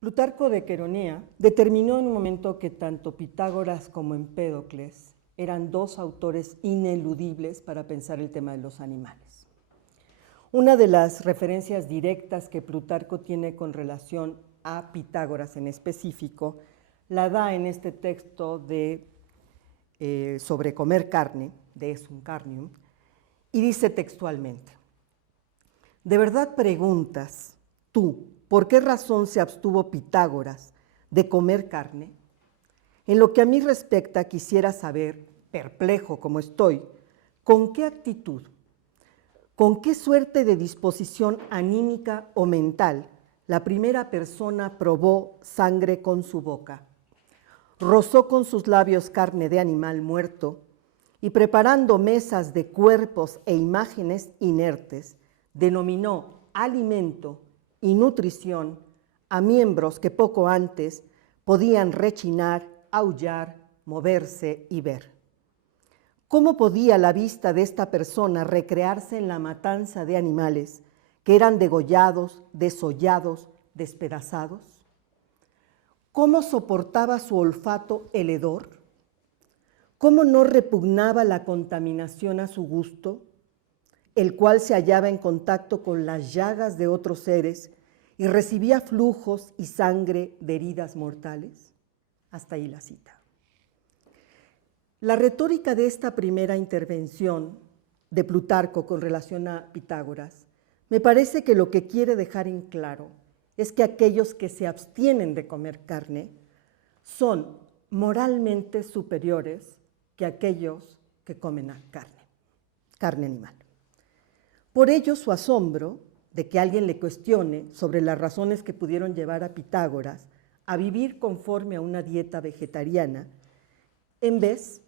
Plutarco de Queronea determinó en un momento que tanto Pitágoras como Empédocles eran dos autores ineludibles para pensar el tema de los animales. Una de las referencias directas que Plutarco tiene con relación a Pitágoras en específico la da en este texto sobre comer carne, de Essum Carnium, y dice textualmente: ¿de verdad preguntas tú por qué razón se abstuvo Pitágoras de comer carne? En lo que a mí respecta, quisiera saber, perplejo como estoy, con qué actitud, con qué suerte de disposición anímica o mental la primera persona probó sangre con su boca, rozó con sus labios carne de animal muerto y, preparando mesas de cuerpos e imágenes inertes, denominó alimento y nutrición a miembros que poco antes podían rechinar, aullar, moverse y ver. ¿Cómo podía la vista de esta persona recrearse en la matanza de animales que eran degollados, desollados, despedazados? ¿Cómo soportaba su olfato el hedor? ¿Cómo no repugnaba la contaminación a su gusto, el cual se hallaba en contacto con las llagas de otros seres y recibía flujos y sangre de heridas mortales? Hasta ahí la cita. La retórica de esta primera intervención de Plutarco con relación a Pitágoras me parece que lo que quiere dejar en claro es que aquellos que se abstienen de comer carne son moralmente superiores que aquellos que comen carne animal. Por ello, su asombro de que alguien le cuestione sobre las razones que pudieron llevar a Pitágoras a vivir conforme a una dieta vegetariana, en vez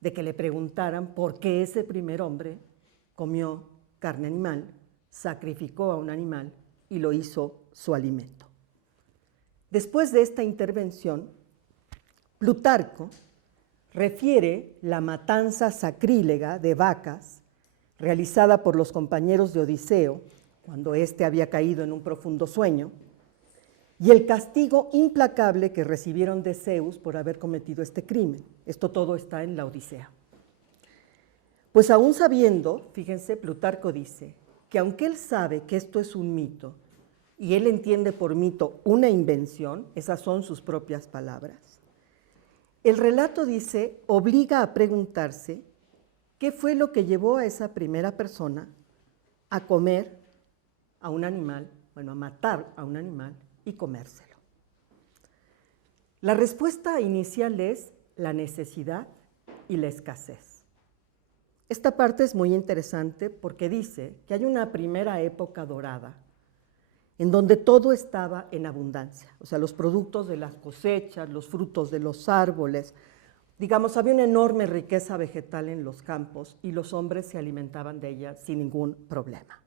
de que le preguntaran por qué ese primer hombre comió carne animal, sacrificó a un animal y lo hizo su alimento. Después de esta intervención, Plutarco refiere la matanza sacrílega de vacas realizada por los compañeros de Odiseo cuando éste había caído en un profundo sueño, y el castigo implacable que recibieron de Zeus por haber cometido este crimen. Esto todo está en la Odisea. Pues aún sabiendo, fíjense, Plutarco dice que aunque él sabe que esto es un mito, y él entiende por mito una invención, esas son sus propias palabras, el relato, dice, obliga a preguntarse qué fue lo que llevó a esa primera persona a comer a un animal, bueno, a matar a un animal y comérselo. La respuesta inicial es la necesidad y la escasez. Esta parte es muy interesante porque dice que hay una primera época dorada en donde todo estaba en abundancia, o sea, los productos de las cosechas, los frutos de los árboles, digamos, había una enorme riqueza vegetal en los campos y los hombres se alimentaban de ella sin ningún problema.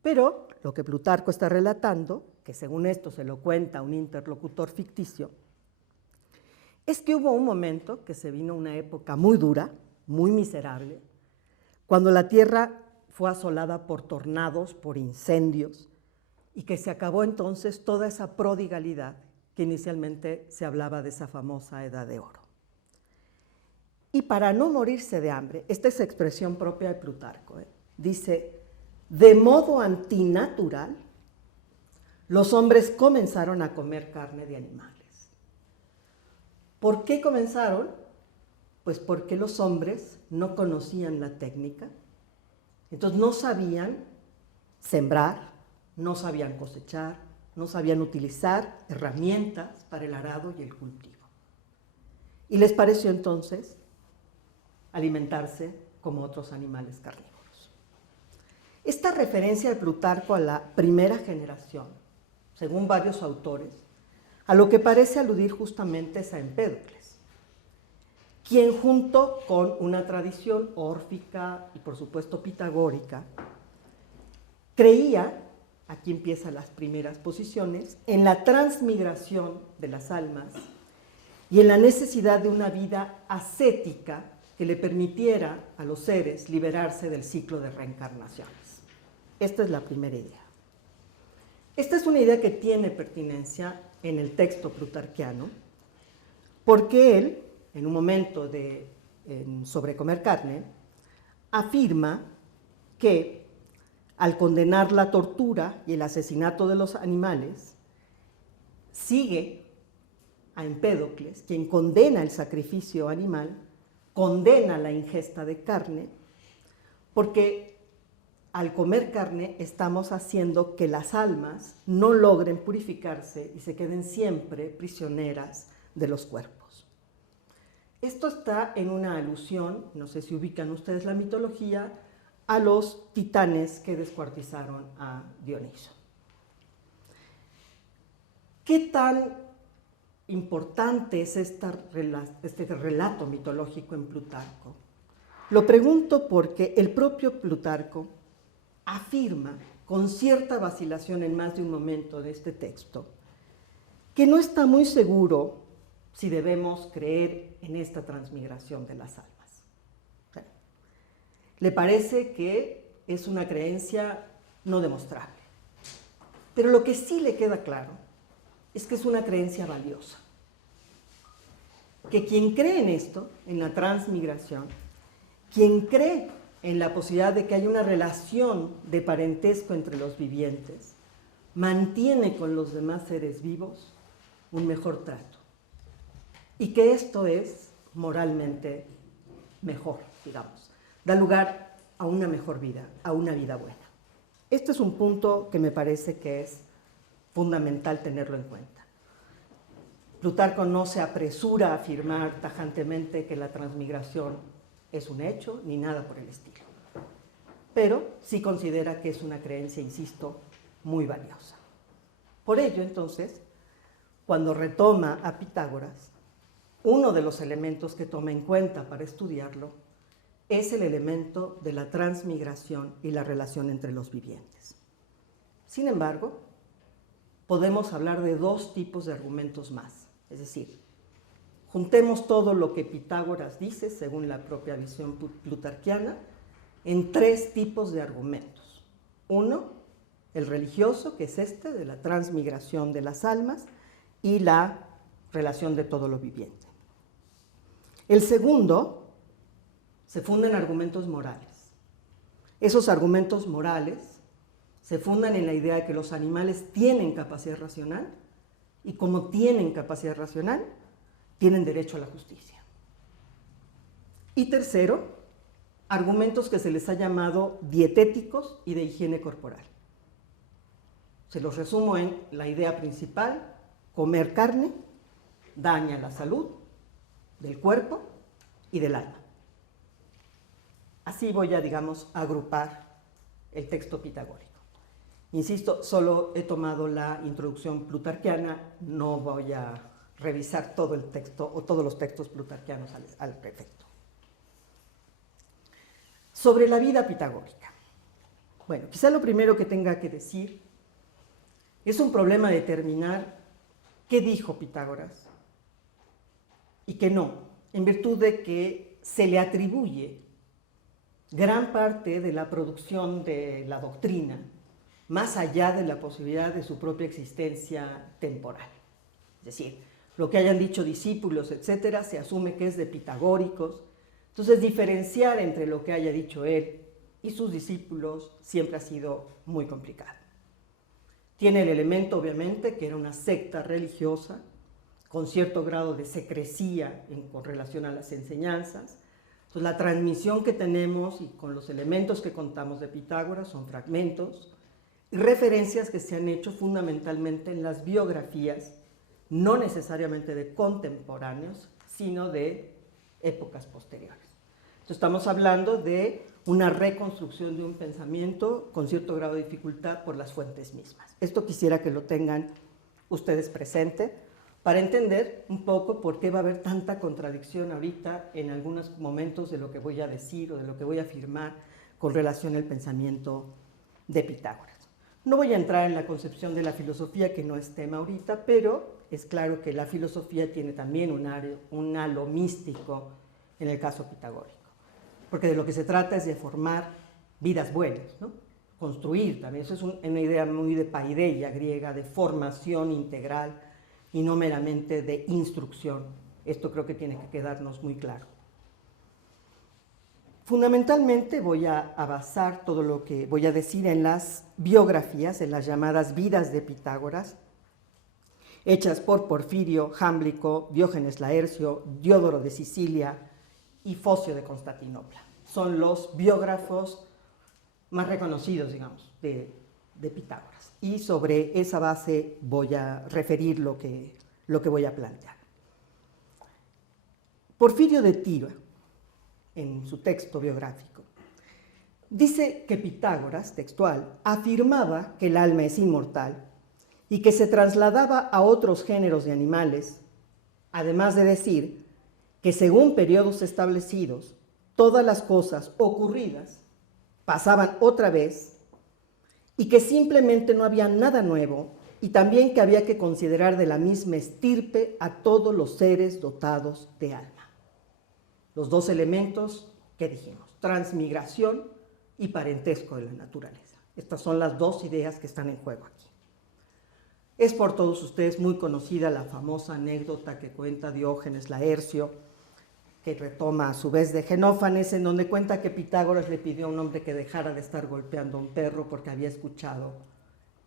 Pero lo que Plutarco está relatando, que según esto se lo cuenta un interlocutor ficticio, es que hubo un momento que se vino una época muy dura, muy miserable, cuando la tierra fue asolada por tornados, por incendios, y que se acabó entonces toda esa prodigalidad que inicialmente se hablaba de esa famosa edad de oro. Y para no morirse de hambre, esta es expresión propia de Plutarco, dice: de modo antinatural, los hombres comenzaron a comer carne de animales. ¿Por qué comenzaron? Pues porque los hombres no conocían la técnica, entonces no sabían sembrar, no sabían cosechar, no sabían utilizar herramientas para el arado y el cultivo. Y les pareció entonces alimentarse como otros animales carnívoros. Esta referencia de Plutarco a la primera generación, según varios autores, a lo que parece aludir justamente es a Empédocles, quien junto con una tradición órfica y por supuesto pitagórica, creía, aquí empiezan las primeras posiciones, en la transmigración de las almas y en la necesidad de una vida ascética que le permitiera a los seres liberarse del ciclo de reencarnaciones. Esta es la primera idea. Esta es una idea que tiene pertinencia en el texto plutarquiano, porque él, en un momento sobre comer carne, afirma que al condenar la tortura y el asesinato de los animales, sigue a Empédocles, quien condena el sacrificio animal, condena la ingesta de carne, porque al comer carne estamos haciendo que las almas no logren purificarse y se queden siempre prisioneras de los cuerpos. Esto está en una alusión, no sé si ubican ustedes la mitología, a los titanes que descuartizaron a Dioniso. ¿Qué tan importante es este relato mitológico en Plutarco? Lo pregunto porque el propio Plutarco afirma, con cierta vacilación en más de un momento de este texto, que no está muy seguro si debemos creer en esta transmigración de las almas. Le parece que es una creencia no demostrable. Pero lo que sí le queda claro es que es una creencia valiosa. Que quien cree en esto, en la transmigración, quien cree en la posibilidad de que haya una relación de parentesco entre los vivientes, mantiene con los demás seres vivos un mejor trato. Y que esto es moralmente mejor, digamos. Da lugar a una mejor vida, a una vida buena. Este es un punto que me parece que es fundamental tenerlo en cuenta. Plutarco no se apresura a afirmar tajantemente que la transmigración es un hecho, ni nada por el estilo. Pero sí considera que es una creencia, insisto, muy valiosa. Por ello, entonces, cuando retoma a Pitágoras, uno de los elementos que toma en cuenta para estudiarlo es el elemento de la transmigración y la relación entre los vivientes. Sin embargo, podemos hablar de dos tipos de argumentos más. Es decir, juntemos todo lo que Pitágoras dice, según la propia visión plutarquiana, en tres tipos de argumentos. Uno, el religioso, que es este, de la transmigración de las almas, y la relación de todo lo viviente. El segundo se funda en argumentos morales. Esos argumentos morales se fundan en la idea de que los animales tienen capacidad racional y como tienen capacidad racional, tienen derecho a la justicia. Y tercero, argumentos que se les ha llamado dietéticos y de higiene corporal. Se los resumo en la idea principal: comer carne daña la salud del cuerpo y del alma. Así voy a, digamos, agrupar el texto pitagórico. Insisto, solo he tomado la introducción plutarquiana, no voy a revisar todo el texto o todos los textos plutarquianos al respecto. Sobre la vida pitagórica. Bueno, quizá lo primero que tenga que decir es un problema determinar qué dijo Pitágoras y qué no, en virtud de que se le atribuye gran parte de la producción de la doctrina, más allá de la posibilidad de su propia existencia temporal. Es decir, lo que hayan dicho discípulos, etcétera, se asume que es de pitagóricos. Entonces, diferenciar entre lo que haya dicho él y sus discípulos siempre ha sido muy complicado. Tiene el elemento, obviamente, que era una secta religiosa, con cierto grado de secrecía con relación a las enseñanzas. Entonces, la transmisión que tenemos y con los elementos que contamos de Pitágoras son fragmentos y referencias que se han hecho fundamentalmente en las biografías, no necesariamente de contemporáneos, sino de épocas posteriores. Entonces, estamos hablando de una reconstrucción de un pensamiento con cierto grado de dificultad por las fuentes mismas. Esto quisiera que lo tengan ustedes presente para entender un poco por qué va a haber tanta contradicción ahorita en algunos momentos de lo que voy a decir o de lo que voy a afirmar con relación al pensamiento de Pitágoras. No voy a entrar en la concepción de la filosofía, que no es tema ahorita, pero es claro que la filosofía tiene también un halo místico en el caso pitagórico, porque de lo que se trata es de formar vidas buenas, ¿no? construir también. Eso es una idea muy de paideia griega, de formación integral y no meramente de instrucción. Esto creo que tiene que quedarnos muy claro. Fundamentalmente voy a basar todo lo que voy a decir en las biografías, en las llamadas vidas de Pitágoras, hechas por Porfirio, Jámblico, Diógenes Laercio, Diodoro de Sicilia y Focio de Constantinopla. Son los biógrafos más reconocidos, digamos, de Pitágoras. Y sobre esa base voy a referir lo que voy a plantear. Porfirio de Tiro, en su texto biográfico, dice que Pitágoras, textual, afirmaba que el alma es inmortal y que se trasladaba a otros géneros de animales, además de decir que según periodos establecidos, todas las cosas ocurridas pasaban otra vez y que simplemente no había nada nuevo y también que había que considerar de la misma estirpe a todos los seres dotados de alma. Los dos elementos que dijimos, transmigración y parentesco de la naturaleza. Estas son las dos ideas que están en juego aquí. Es por todos ustedes muy conocida la famosa anécdota que cuenta Diógenes Laercio, que retoma a su vez de Genófanes, en donde cuenta que Pitágoras le pidió a un hombre que dejara de estar golpeando a un perro porque había escuchado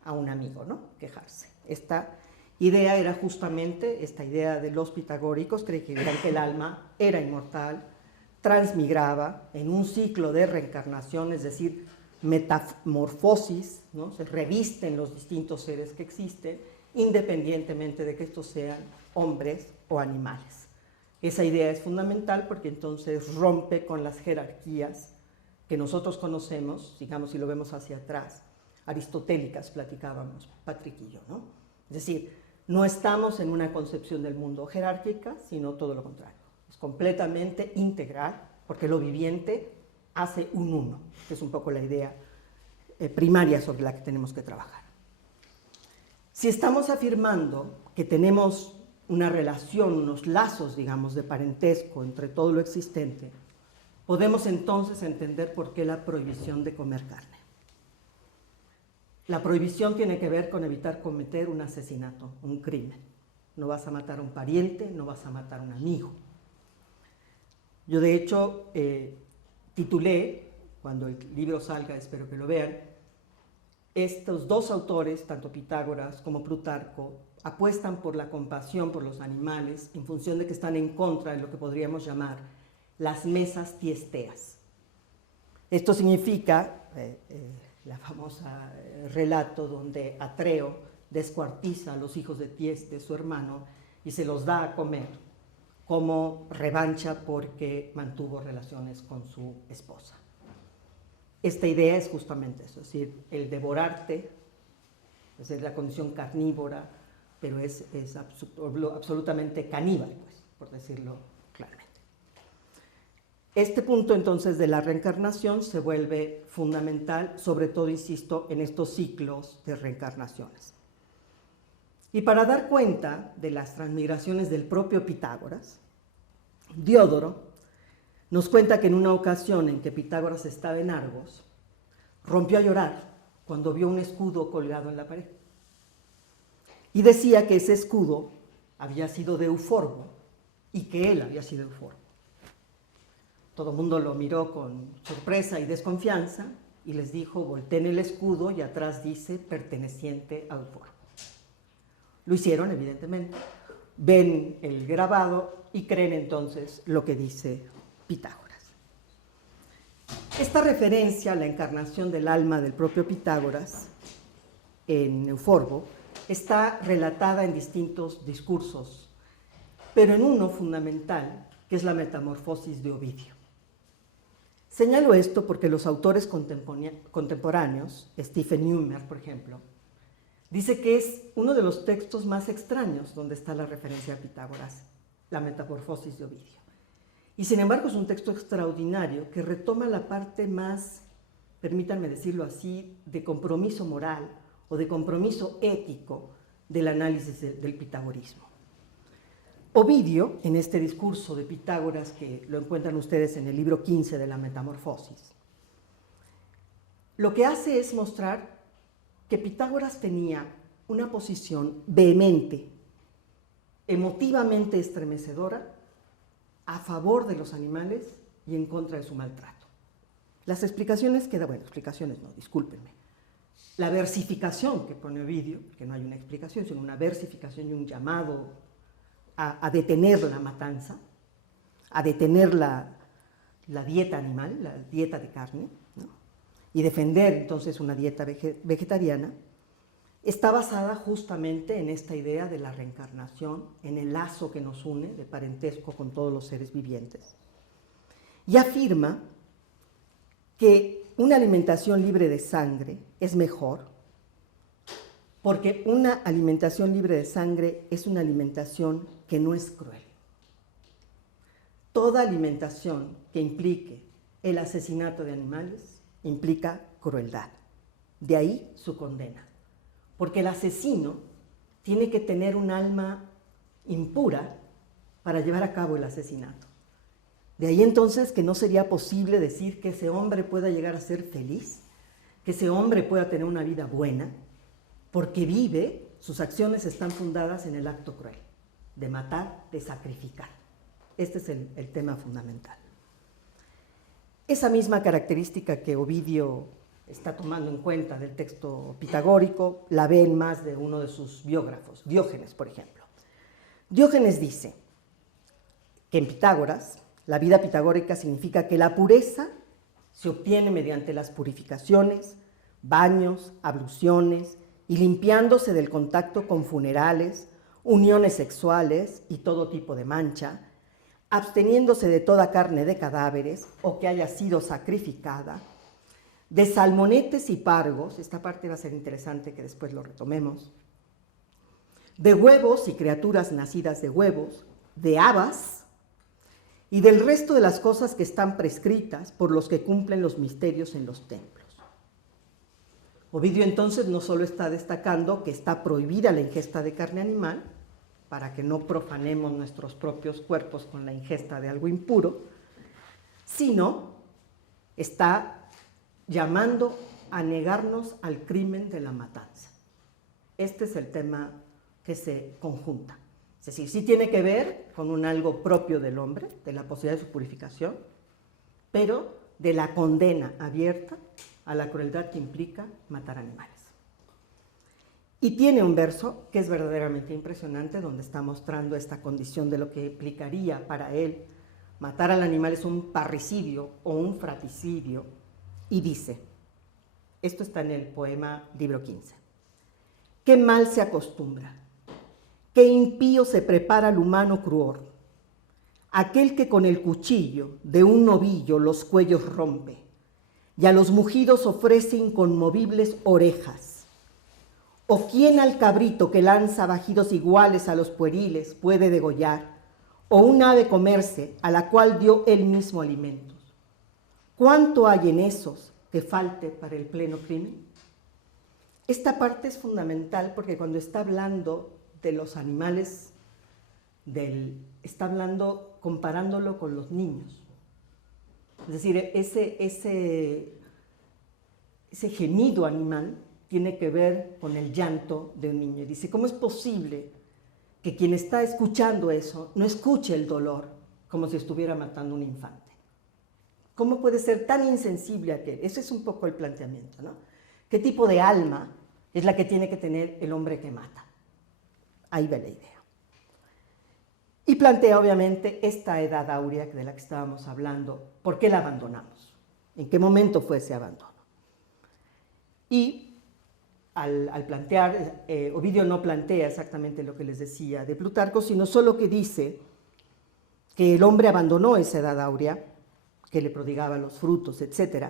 a un amigo, ¿no?, quejarse. Esta idea era justamente esta idea de los pitagóricos, creían que el alma era inmortal, transmigraba en un ciclo de reencarnación, es decir, metamorfosis, ¿no?, se revisten los distintos seres que existen, independientemente de que estos sean hombres o animales. Esa idea es fundamental porque entonces rompe con las jerarquías que nosotros conocemos, digamos, si lo vemos hacia atrás, aristotélicas, platicábamos Patrick y yo, ¿no? Es decir, no estamos en una concepción del mundo jerárquica, sino todo lo contrario. Es completamente integral, porque lo viviente hace un uno, que es un poco la idea primaria sobre la que tenemos que trabajar. Si estamos afirmando que tenemos una relación, unos lazos, digamos, de parentesco entre todo lo existente, podemos entonces entender por qué la prohibición de comer carne. La prohibición tiene que ver con evitar cometer un asesinato, un crimen. No vas a matar a un pariente, no vas a matar a un amigo. Yo, de hecho, titulé, cuando el libro salga, espero que lo vean, estos dos autores, tanto Pitágoras como Plutarco, apuestan por la compasión por los animales en función de que están en contra de lo que podríamos llamar las mesas tiesteas. Esto significa la famosa relato donde Atreo descuartiza a los hijos de Tieste, su hermano, y se los da a comer como revancha porque mantuvo relaciones con su esposa. Esta idea es justamente eso, es decir, el devorarte, es decir, la condición carnívora, pero es absolutamente caníbal, pues, por decirlo claramente. Este punto entonces de la reencarnación se vuelve fundamental, sobre todo, insisto, en estos ciclos de reencarnaciones. Y para dar cuenta de las transmigraciones del propio Pitágoras, Diodoro nos cuenta que en una ocasión en que Pitágoras estaba en Argos, rompió a llorar cuando vio un escudo colgado en la pared. Y decía que ese escudo había sido de Euforbo y que él había sido Euforbo. Todo el mundo lo miró con sorpresa y desconfianza y les dijo, volteen el escudo y atrás dice perteneciente a Euforbo. Lo hicieron, evidentemente, ven el grabado y creen entonces lo que dice Pitágoras. Esta referencia a la encarnación del alma del propio Pitágoras en Euforbo está relatada en distintos discursos, pero en uno fundamental, que es la Metamorfosis de Ovidio. Señalo esto porque los autores contemporáneos, Stephen Neumer, por ejemplo, dice que es uno de los textos más extraños donde está la referencia a Pitágoras, la Metamorfosis de Ovidio. Y sin embargo es un texto extraordinario que retoma la parte más, permítanme decirlo así, de compromiso moral o de compromiso ético del análisis del pitagorismo. Ovidio, en este discurso de Pitágoras, que lo encuentran ustedes en el libro 15 de la Metamorfosis, lo que hace es mostrar que Pitágoras tenía una posición vehemente, emotivamente estremecedora, a favor de los animales y en contra de su maltrato. Las explicaciones que da, bueno, explicaciones no, discúlpenme. La versificación que pone Ovidio, que no hay una explicación, sino una versificación y un llamado a detener la matanza, a detener la dieta animal, la dieta de carne, ¿no? Y defender entonces una dieta vegetariana, está basada justamente en esta idea de la reencarnación, en el lazo que nos une de parentesco con todos los seres vivientes. Y afirma que una alimentación libre de sangre es mejor, porque una alimentación libre de sangre es una alimentación que no es cruel. Toda alimentación que implique el asesinato de animales implica crueldad. De ahí su condena. Porque el asesino tiene que tener un alma impura para llevar a cabo el asesinato. De ahí entonces que no sería posible decir que ese hombre pueda llegar a ser feliz, que ese hombre pueda tener una vida buena, porque vive, sus acciones están fundadas en el acto cruel, de matar, de sacrificar. Este es el tema fundamental. Esa misma característica que Ovidio está tomando en cuenta del texto pitagórico, la ve en más de uno de sus biógrafos, Diógenes, por ejemplo. Diógenes dice que en Pitágoras, la vida pitagórica significa que la pureza se obtiene mediante las purificaciones, baños, abluciones y limpiándose del contacto con funerales, uniones sexuales y todo tipo de mancha, absteniéndose de toda carne de cadáveres o que haya sido sacrificada, de salmonetes y pargos, esta parte va a ser interesante que después lo retomemos, de huevos y criaturas nacidas de huevos, de habas y del resto de las cosas que están prescritas por los que cumplen los misterios en los templos. Ovidio entonces no solo está destacando que está prohibida la ingesta de carne animal, para que no profanemos nuestros propios cuerpos con la ingesta de algo impuro, sino está llamando a negarnos al crimen de la matanza. Este es el tema que se conjunta. Es decir, sí tiene que ver con un algo propio del hombre, de la posibilidad de su purificación, pero de la condena abierta a la crueldad que implica matar animales. Y tiene un verso que es verdaderamente impresionante, donde está mostrando esta condición de lo que implicaría para él matar al animal es un parricidio o un fratricidio, y dice, esto está en el poema libro 15, qué mal se acostumbra, qué impío se prepara el humano cruor, aquel que con el cuchillo de un novillo los cuellos rompe, y a los mugidos ofrece inconmovibles orejas, o quién al cabrito que lanza bajidos iguales a los pueriles puede degollar, o un ave comerse a la cual dio él mismo alimentos. ¿Cuánto hay en esos que falte para el pleno crimen? Esta parte es fundamental porque cuando está hablando de los animales, está hablando comparándolo con los niños. Es decir, ese gemido animal tiene que ver con el llanto de un niño. Y dice, ¿cómo es posible que quien está escuchando eso no escuche el dolor como si estuviera matando a un infante? ¿Cómo puede ser tan insensible aquel? Ese es un poco el planteamiento, ¿no? ¿Qué tipo de alma es la que tiene que tener el hombre que mata? Ahí va la idea. Y plantea obviamente esta edad áurea de la que estábamos hablando, ¿por qué la abandonamos? ¿En qué momento fue ese abandono? Y al plantear, Ovidio no plantea exactamente lo que les decía de Plutarco, sino solo que dice que el hombre abandonó esa edad áurea, que le prodigaba los frutos, etc.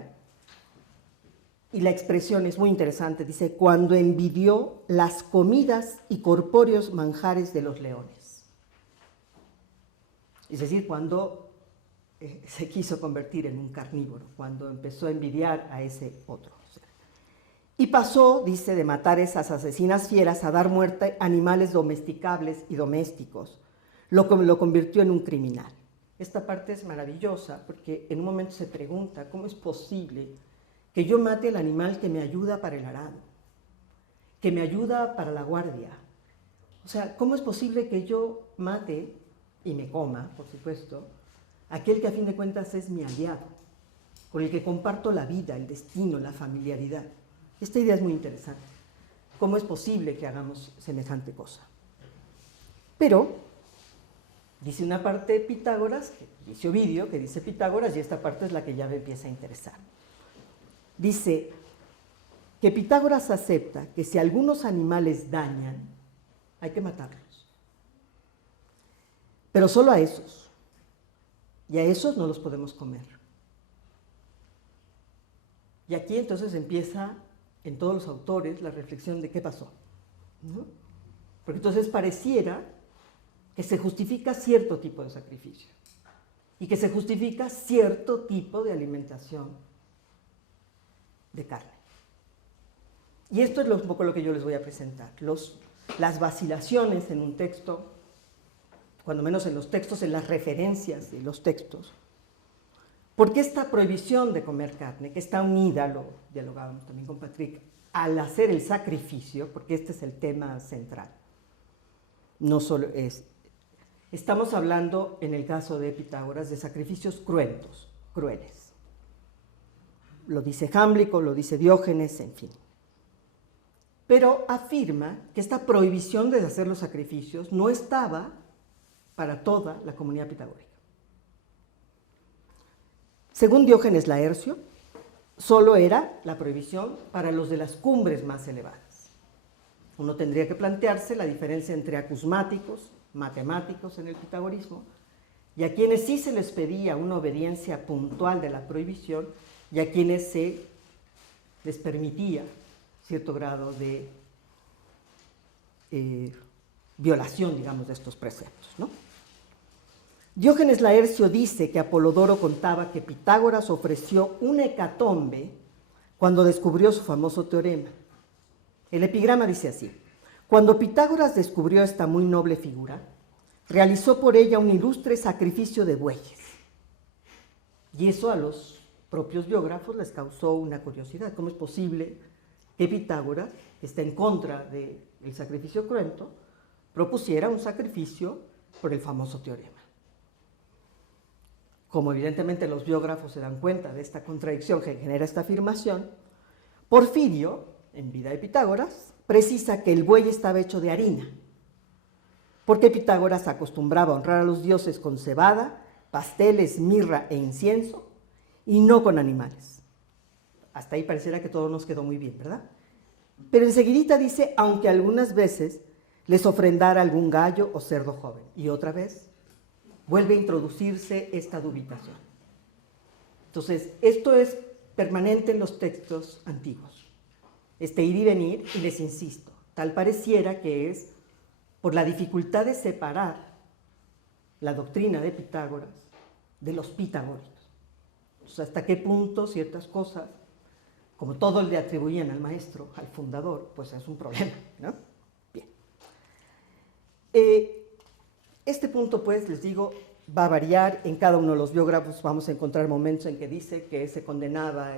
Y la expresión es muy interesante, dice, cuando envidió las comidas y corpóreos manjares de los leones. Es decir, cuando se quiso convertir en un carnívoro, cuando empezó a envidiar a ese otro ser. Y pasó, dice, de matar esas asesinas fieras a dar muerte a animales domesticables y domésticos, lo convirtió en un criminal. Esta parte es maravillosa porque en un momento se pregunta cómo es posible que yo mate al animal que me ayuda para el arado, que me ayuda para la guardia. O sea, ¿cómo es posible que yo mate y me coma, por supuesto, aquel que a fin de cuentas es mi aliado, con el que comparto la vida, el destino, la familiaridad? Esta idea es muy interesante. ¿Cómo es posible que hagamos semejante cosa? Pero dice una parte de Pitágoras, dice Ovidio, que dice Pitágoras, y esta parte es la que ya me empieza a interesar. Dice que Pitágoras acepta que si algunos animales dañan, hay que matarlos. Pero solo a esos. Y a esos no los podemos comer. Y aquí entonces empieza en todos los autores la reflexión de qué pasó, ¿no? Porque entonces pareciera que se justifica cierto tipo de sacrificio y que se justifica cierto tipo de alimentación de carne. Y esto es un poco lo que yo les voy a presentar, las vacilaciones en un texto, cuando menos en los textos, en las referencias de los textos. Porque esta prohibición de comer carne, que está unida, lo dialogábamos también con Patrick, al hacer el sacrificio, porque este es el tema central, no solo es, estamos hablando en el caso de Pitágoras de sacrificios cruentos, crueles. Lo dice Jámblico, lo dice Diógenes, en fin. Pero afirma que esta prohibición de hacer los sacrificios no estaba para toda la comunidad pitagórica. Según Diógenes Laercio, solo era la prohibición para los de las cumbres más elevadas. Uno tendría que plantearse la diferencia entre acusmáticos, matemáticos en el pitagorismo, y a quienes sí se les pedía una obediencia puntual de la prohibición y a quienes se les permitía cierto grado de violación, digamos, de estos preceptos, ¿no? Diógenes Laercio dice que Apolodoro contaba que Pitágoras ofreció una hecatombe cuando descubrió su famoso teorema. El epigrama dice así: cuando Pitágoras descubrió esta muy noble figura, realizó por ella un ilustre sacrificio de bueyes. Y eso a los propios biógrafos les causó una curiosidad. ¿Cómo es posible que Pitágoras, que está en contra del sacrificio cruento, propusiera un sacrificio por el famoso teorema? Como evidentemente los biógrafos se dan cuenta de esta contradicción que genera esta afirmación, Porfirio, en Vida de Pitágoras, precisa que el buey estaba hecho de harina, porque Pitágoras acostumbraba a honrar a los dioses con cebada, pasteles, mirra e incienso, y no con animales. Hasta ahí pareciera que todo nos quedó muy bien, ¿verdad? Pero enseguidita dice, aunque algunas veces les ofrendara algún gallo o cerdo joven, y otra vez vuelve a introducirse esta dubitación. Entonces, esto es permanente en los textos antiguos, este ir y venir, y les insisto, tal pareciera que es por la dificultad de separar la doctrina de Pitágoras de los pitagóricos. O sea, hasta qué punto ciertas cosas, como todo le atribuían al maestro, al fundador, pues es un problema, ¿no? Bien. Este punto, pues, les digo, va a variar. En cada uno de los biógrafos vamos a encontrar momentos en que dice que se condenaba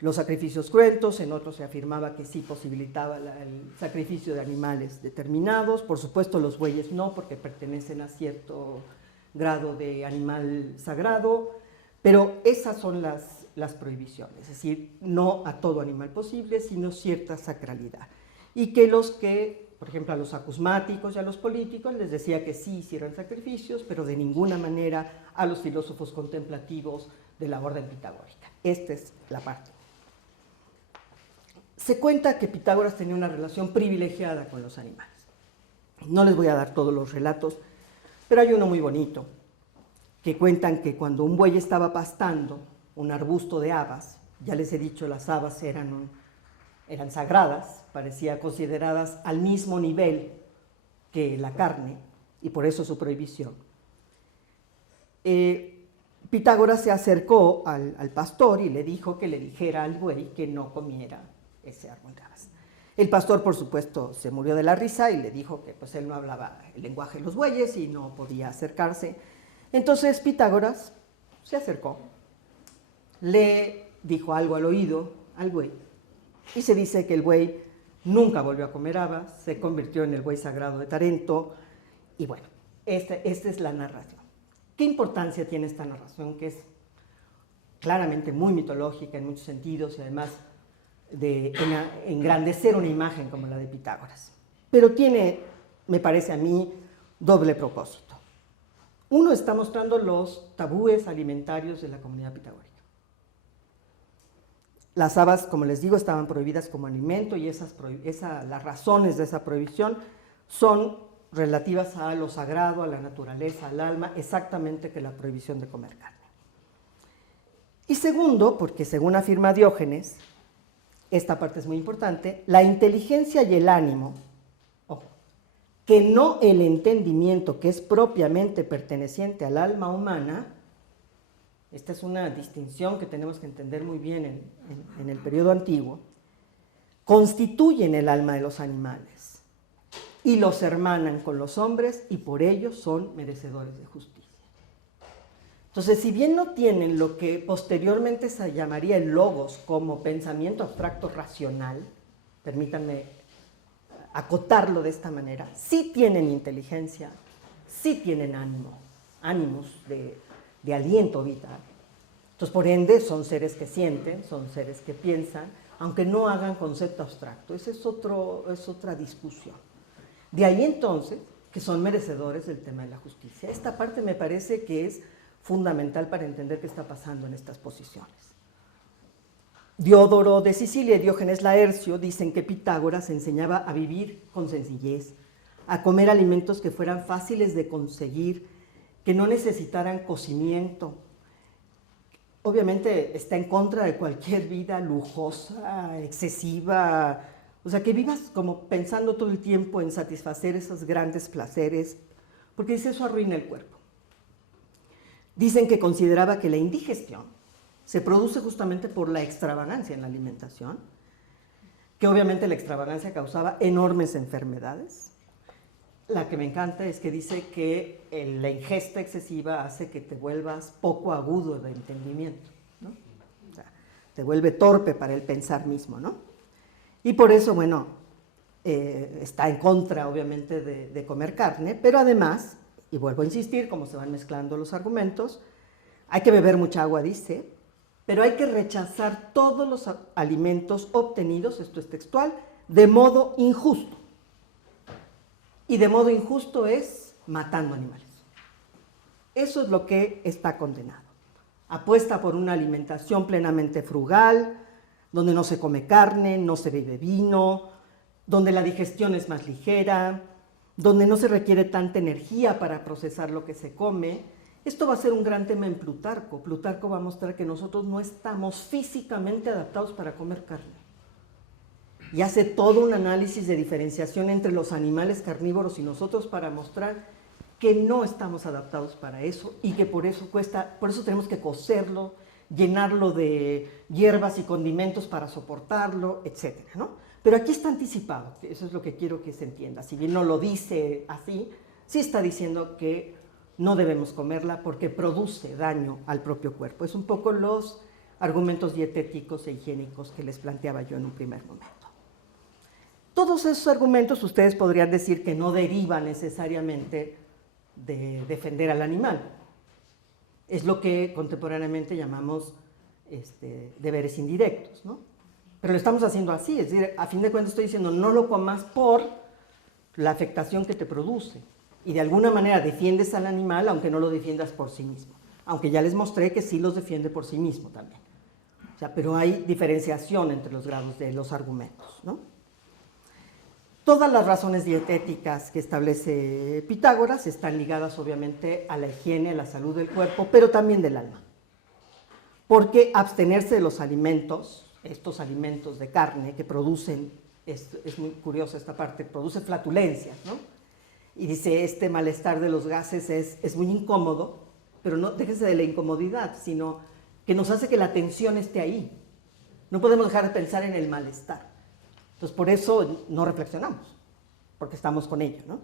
los sacrificios cruentos, en otros se afirmaba que sí posibilitaba el sacrificio de animales determinados. Por supuesto, los bueyes no, porque pertenecen a cierto grado de animal sagrado, pero esas son las prohibiciones, es decir, no a todo animal posible, sino cierta sacralidad. Y que por ejemplo, a los acusmáticos y a los políticos les decía que sí hicieran sacrificios, pero de ninguna manera a los filósofos contemplativos de la orden pitagórica. Esta es la parte. Se cuenta que Pitágoras tenía una relación privilegiada con los animales. No les voy a dar todos los relatos, pero hay uno muy bonito, que cuentan que cuando un buey estaba pastando un arbusto de habas, ya les he dicho, las habas eran sagradas, parecían consideradas al mismo nivel que la carne, y por eso su prohibición. Pitágoras se acercó al pastor y le dijo que le dijera al buey que no comiera ese árbol de habas. El pastor, por supuesto, se murió de la risa y le dijo que pues, él no hablaba el lenguaje de los bueyes y no podía acercarse. Entonces Pitágoras se acercó, le dijo algo al oído al buey. Y se dice que el buey nunca volvió a comer habas, se convirtió en el buey sagrado de Tarento. Y bueno, esta es la narración. ¿Qué importancia tiene esta narración? Que es claramente muy mitológica en muchos sentidos y además de engrandecer una imagen como la de Pitágoras. Pero tiene, me parece a mí, doble propósito. Uno, está mostrando los tabúes alimentarios de la comunidad pitagórica. Las habas, como les digo, estaban prohibidas como alimento y las razones de esa prohibición son relativas a lo sagrado, a la naturaleza, al alma, exactamente que la prohibición de comer carne. Y segundo, porque según afirma Diógenes, esta parte es muy importante, la inteligencia y el ánimo, ojo, que no el entendimiento que es propiamente perteneciente al alma humana, esta es una distinción que tenemos que entender muy bien en el periodo antiguo, constituyen el alma de los animales y los hermanan con los hombres y por ello son merecedores de justicia. Entonces, si bien no tienen lo que posteriormente se llamaría el logos como pensamiento abstracto racional, permítanme acotarlo de esta manera, sí tienen inteligencia, sí tienen ánimos de aliento vital. Entonces, por ende, son seres que sienten, son seres que piensan, aunque no hagan concepto abstracto. Esa es otra discusión. De ahí entonces que son merecedores del tema de la justicia. Esta parte me parece que es fundamental para entender qué está pasando en estas posiciones. Diodoro de Sicilia y Diógenes Laercio dicen que Pitágoras enseñaba a vivir con sencillez, a comer alimentos que fueran fáciles de conseguir, que no necesitaran cocimiento. Obviamente está en contra de cualquier vida lujosa, excesiva, o sea, que vivas como pensando todo el tiempo en satisfacer esos grandes placeres, porque dice eso arruina el cuerpo. Dicen que consideraba que la indigestión se produce justamente por la extravagancia en la alimentación, que obviamente la extravagancia causaba enormes enfermedades. La que me encanta es que dice que la ingesta excesiva hace que te vuelvas poco agudo de entendimiento, ¿no? O sea, te vuelve torpe para el pensar mismo, ¿no? Y por eso, bueno, está en contra, obviamente, de comer carne, pero además, y vuelvo a insistir, como se van mezclando los argumentos, hay que beber mucha agua, dice, pero hay que rechazar todos los alimentos obtenidos, esto es textual, de modo injusto. Y de modo injusto es matando animales. Eso es lo que está condenado. Apuesta por una alimentación plenamente frugal, donde no se come carne, no se bebe vino, donde la digestión es más ligera, donde no se requiere tanta energía para procesar lo que se come. Esto va a ser un gran tema en Plutarco. Plutarco va a mostrar que nosotros no estamos físicamente adaptados para comer carne. Y hace todo un análisis de diferenciación entre los animales carnívoros y nosotros para mostrar que no estamos adaptados para eso y que por eso tenemos que cocerlo, llenarlo de hierbas y condimentos para soportarlo, etcétera, ¿no? Pero aquí está anticipado, eso es lo que quiero que se entienda. Si bien no lo dice así, sí está diciendo que no debemos comerla porque produce daño al propio cuerpo. Es un poco los argumentos dietéticos e higiénicos que les planteaba yo en un primer momento. Todos esos argumentos ustedes podrían decir que no derivan necesariamente de defender al animal. Es lo que contemporáneamente llamamos deberes indirectos, ¿no? Pero lo estamos haciendo así, es decir, a fin de cuentas estoy diciendo no lo comas por la afectación que te produce y de alguna manera defiendes al animal aunque no lo defiendas por sí mismo, aunque ya les mostré que sí los defiende por sí mismo también. O sea, pero hay diferenciación entre los grados de los argumentos, ¿no? Todas las razones dietéticas que establece Pitágoras están ligadas obviamente a la higiene, a la salud del cuerpo, pero también del alma. Porque abstenerse de los alimentos, estos alimentos de carne que producen, es muy curiosa esta parte, produce flatulencias, ¿no? Y dice, este malestar de los gases es muy incómodo, pero no déjense de la incomodidad, sino que nos hace que la atención esté ahí. No podemos dejar de pensar en el malestar. Entonces, por eso no reflexionamos, porque estamos con ello, ¿no?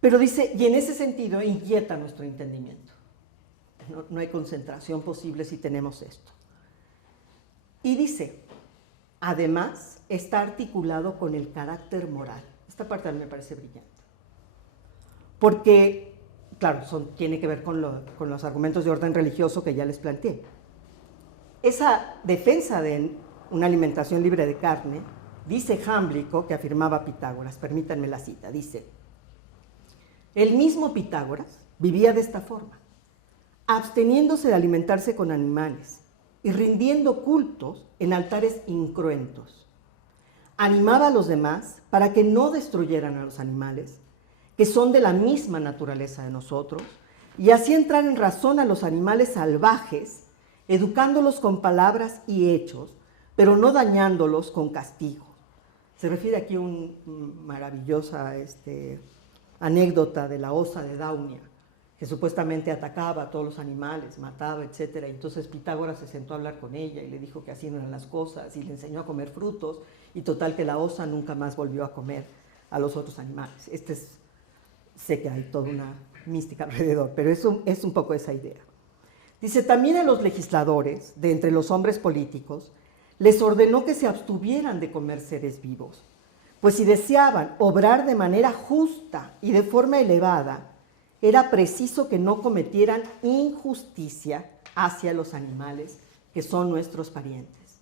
Pero dice, y en ese sentido inquieta nuestro entendimiento. No hay concentración posible si tenemos esto. Y dice, además, está articulado con el carácter moral. Esta parte a mí me parece brillante. Porque, claro, tiene que ver con los argumentos de orden religioso que ya les planteé. Esa defensa de una alimentación libre de carne, dice Jámblico, que afirmaba Pitágoras, permítanme la cita, dice, el mismo Pitágoras vivía de esta forma, absteniéndose de alimentarse con animales y rindiendo cultos en altares incruentos. Animaba a los demás para que no destruyeran a los animales, que son de la misma naturaleza de nosotros, y así entrar en razón a los animales salvajes, educándolos con palabras y hechos, pero no dañándolos con castigo. Se refiere aquí a una maravillosa anécdota de la osa de Daunia, que supuestamente atacaba a todos los animales, mataba, etc. Entonces Pitágoras se sentó a hablar con ella y le dijo que así no eran las cosas y le enseñó a comer frutos, y total que la osa nunca más volvió a comer a los otros animales. Sé que hay toda una mística alrededor, pero eso es un poco esa idea. Dice, también a los legisladores, de entre los hombres políticos, les ordenó que se abstuvieran de comer seres vivos, pues si deseaban obrar de manera justa y de forma elevada, era preciso que no cometieran injusticia hacia los animales que son nuestros parientes.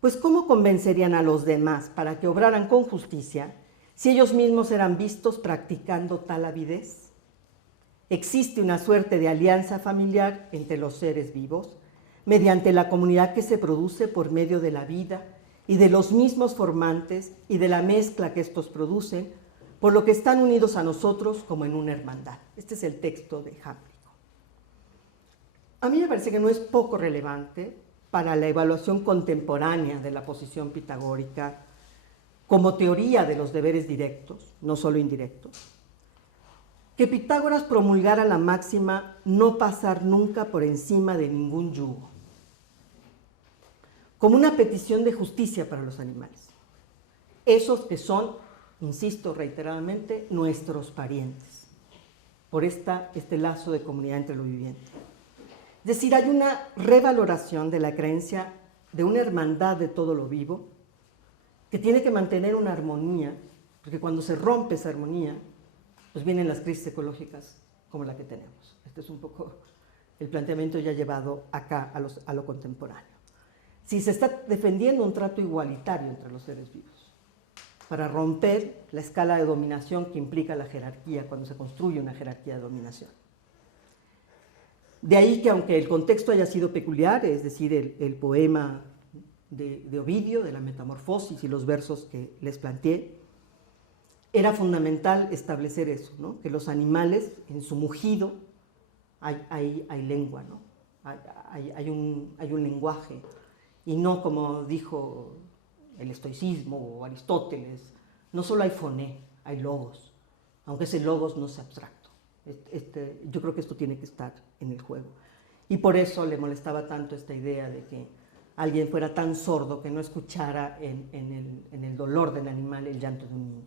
Pues ¿cómo convencerían a los demás para que obraran con justicia si ellos mismos eran vistos practicando tal avidez? Existe una suerte de alianza familiar entre los seres vivos, mediante la comunidad que se produce por medio de la vida y de los mismos formantes y de la mezcla que estos producen, por lo que están unidos a nosotros como en una hermandad. Este es el texto de Jámblico. A mí me parece que no es poco relevante para la evaluación contemporánea de la posición pitagórica como teoría de los deberes directos, no solo indirectos, que Pitágoras promulgara la máxima no pasar nunca por encima de ningún yugo, como una petición de justicia para los animales, esos que son, insisto reiteradamente, nuestros parientes, por este lazo de comunidad entre lo viviente. Es decir, hay una revaloración de la creencia de una hermandad de todo lo vivo que tiene que mantener una armonía, porque cuando se rompe esa armonía, pues vienen las crisis ecológicas como la que tenemos. Este es un poco el planteamiento ya llevado acá a lo contemporáneo. Si se está defendiendo un trato igualitario entre los seres vivos, para romper la escala de dominación que implica la jerarquía cuando se construye una jerarquía de dominación. De ahí que aunque el contexto haya sido peculiar, es decir, el poema de Ovidio, de la Metamorfosis y los versos que les planteé, era fundamental establecer eso, ¿no? Que los animales, en su mugido, hay lengua, ¿no? Hay un lenguaje, y no como dijo el estoicismo o Aristóteles, no solo hay foné, hay logos, aunque ese logos no sea abstracto. Yo creo que esto tiene que estar en el juego. Y por eso le molestaba tanto esta idea de que alguien fuera tan sordo que no escuchara en el dolor del animal el llanto de un niño.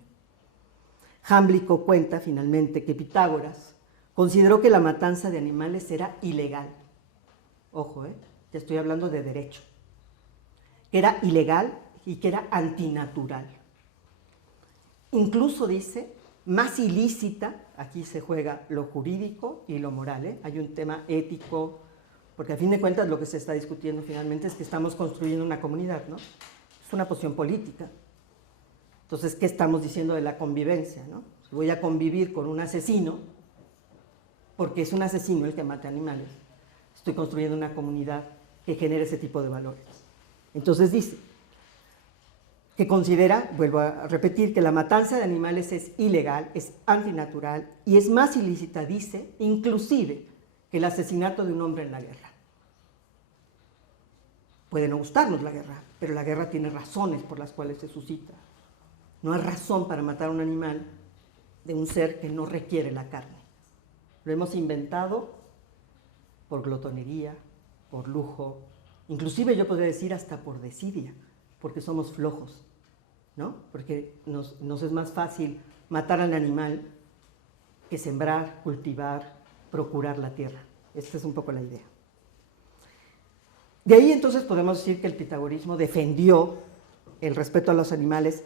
Jámblico cuenta finalmente que Pitágoras consideró que la matanza de animales era ilegal. Ojo, ya estoy hablando de derecho. Que era ilegal y que era antinatural. Incluso dice, más ilícita, aquí se juega lo jurídico y lo moral, hay un tema ético, porque a fin de cuentas lo que se está discutiendo finalmente es que estamos construyendo una comunidad, ¿no? Es una posición política. Entonces, ¿qué estamos diciendo de la convivencia, no? Si voy a convivir con un asesino, porque es un asesino el que mata animales, estoy construyendo una comunidad que genere ese tipo de valores. Entonces dice que considera, vuelvo a repetir, que la matanza de animales es ilegal, es antinatural y es más ilícita, dice, inclusive que el asesinato de un hombre en la guerra. Puede no gustarnos la guerra, pero la guerra tiene razones por las cuales se suscita. No hay razón para matar a un animal de un ser que no requiere la carne. Lo hemos inventado por glotonería, por lujo, inclusive yo podría decir hasta por desidia, porque somos flojos, ¿no? Porque nos es más fácil matar al animal que sembrar, cultivar, procurar la tierra. Esta es un poco la idea. De ahí entonces podemos decir que el pitagorismo defendió el respeto a los animales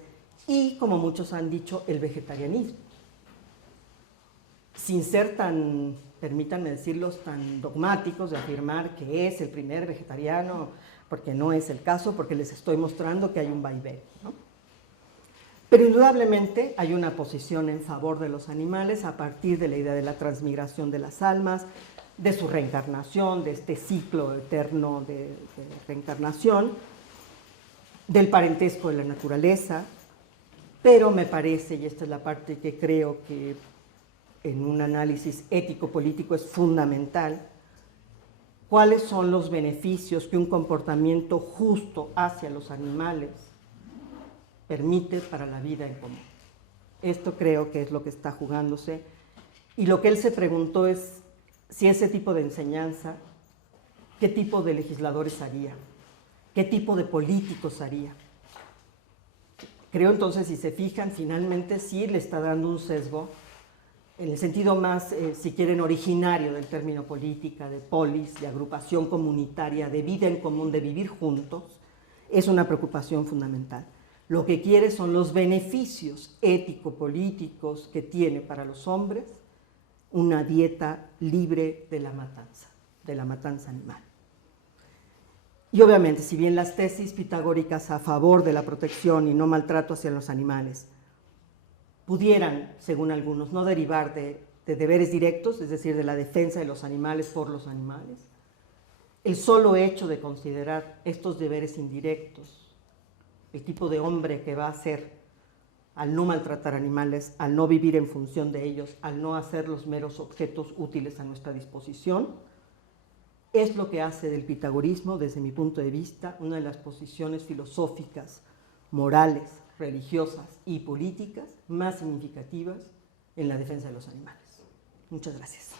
y, como muchos han dicho, el vegetarianismo. Sin ser tan, permítanme decirlos, tan dogmáticos de afirmar que es el primer vegetariano, porque no es el caso, porque les estoy mostrando que hay un vaivén, ¿no? Pero indudablemente hay una posición en favor de los animales a partir de la idea de la transmigración de las almas, de su reencarnación, de este ciclo eterno de reencarnación, del parentesco de la naturaleza, pero me parece, y esta es la parte que creo que en un análisis ético-político es fundamental, cuáles son los beneficios que un comportamiento justo hacia los animales permite para la vida en común. Esto creo que es lo que está jugándose, y lo que él se preguntó es si ese tipo de enseñanza, qué tipo de legisladores haría, qué tipo de políticos haría. Creo entonces, si se fijan, finalmente sí le está dando un sesgo, en el sentido más, si quieren, originario del término política, de polis, de agrupación comunitaria, de vida en común, de vivir juntos, es una preocupación fundamental. Lo que quiere son los beneficios ético-políticos que tiene para los hombres una dieta libre de la matanza animal. Y obviamente, si bien las tesis pitagóricas a favor de la protección y no maltrato hacia los animales pudieran, según algunos, no derivar de deberes directos, es decir, de la defensa de los animales por los animales, el solo hecho de considerar estos deberes indirectos, el tipo de hombre que va a ser al no maltratar animales, al no vivir en función de ellos, al no hacerlos meros objetos útiles a nuestra disposición, es lo que hace del pitagorismo, desde mi punto de vista, una de las posiciones filosóficas, morales, religiosas y políticas más significativas en la defensa de los animales. Muchas gracias.